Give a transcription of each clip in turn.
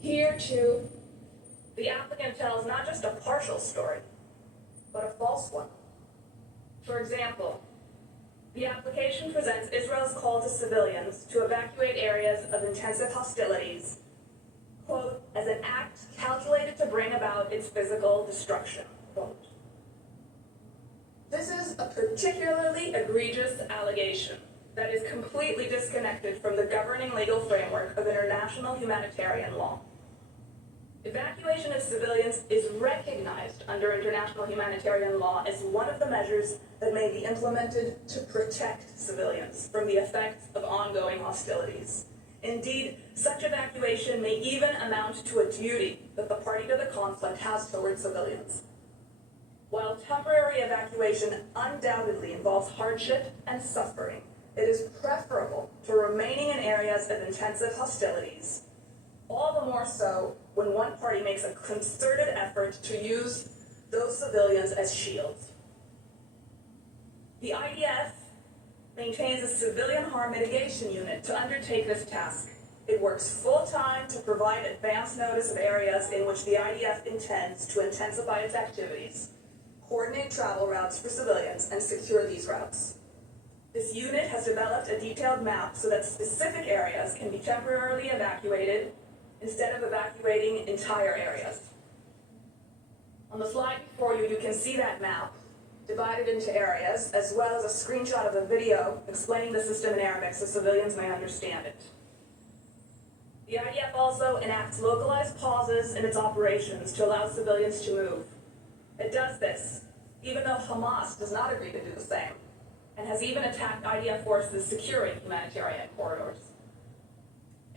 Here, too, the applicant tells not just a partial story, but a false one. For example, the application presents Israel's call to civilians to evacuate areas of intensive hostilities, quote, as an act calculated to bring about its physical destruction, quote. This is a particularly egregious allegation that is completely disconnected from the governing legal framework of international humanitarian law. Evacuation of civilians is recognized under international humanitarian law as one of the measures that may be implemented to protect civilians from the effects of ongoing hostilities. Indeed, such evacuation may even amount to a duty that the party to the conflict has towards civilians. While temporary evacuation undoubtedly involves hardship and suffering, it is preferable to remaining in areas of intensive hostilities, all the more so when one party makes a concerted effort to use those civilians as shields. The IDF maintains a civilian harm mitigation unit to undertake this task. It works full-time to provide advance notice of areas in which the IDF intends to intensify its activities, coordinate travel routes for civilians, and secure these routes. This unit has developed a detailed map so that specific areas can be temporarily evacuated instead of evacuating entire areas. On the slide before you, you can see that map divided into areas, as well as a screenshot of a video explaining the system in Arabic so civilians may understand it. The IDF also enacts localized pauses in its operations to allow civilians to move. It does this even though Hamas does not agree to do the same, and has even attacked IDF forces securing humanitarian corridors.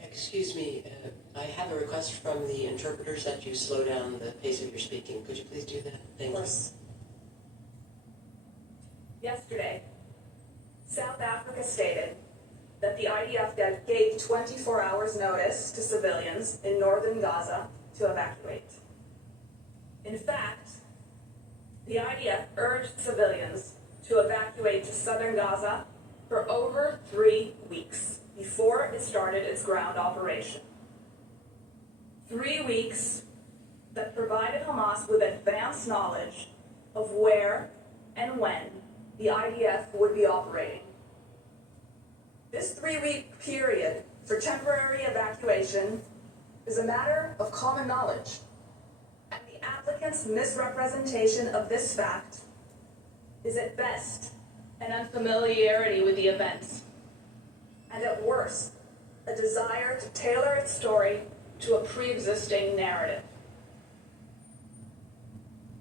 Excuse me, I have a request from the interpreters that you slow down the pace of your speaking. Could you please do that? Thank you. Yesterday, South Africa stated that the IDF gave 24 hours notice to civilians in northern Gaza to evacuate. In fact, the IDF urged civilians to evacuate to southern Gaza for over 3 weeks before it started its ground operation. 3 weeks that provided Hamas with advanced knowledge of where and when the IDF would be operating. This 3-week period for temporary evacuation is a matter of common knowledge, and the applicant's misrepresentation of this fact is at best an unfamiliarity with the events, and at worst, a desire to tailor its story to a pre-existing narrative.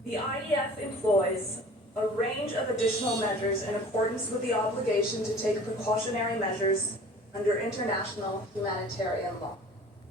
The IDF employs a range of additional measures in accordance with the obligation to take precautionary measures under international humanitarian law.